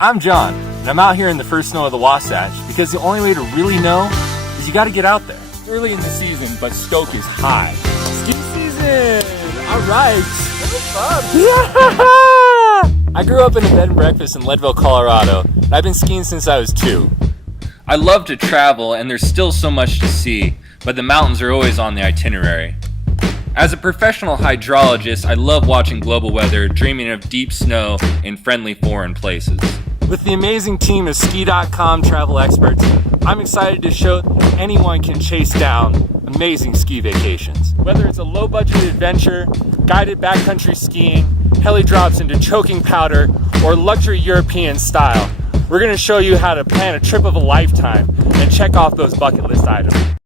I'm John, and I'm out here in the first snow of the Wasatch because the only way to really know is you gotta get out there. It's early in the season, but stoke is high. Ski season! Alright! Yeah! I grew up in a bed and breakfast in Leadville, Colorado, and I've been skiing since I was 2. I love to travel, and there's still so much to see, but the mountains are always on the itinerary. As a professional hydrologist, I love watching global weather, dreaming of deep snow in friendly foreign places. With the amazing team of Ski.com travel experts, I'm excited to show anyone can chase down amazing ski vacations. Whether it's a low-budget adventure, guided backcountry skiing, heli drops into choking powder, or luxury European style, we're going to show you how to plan a trip of a lifetime and check off those bucket list items.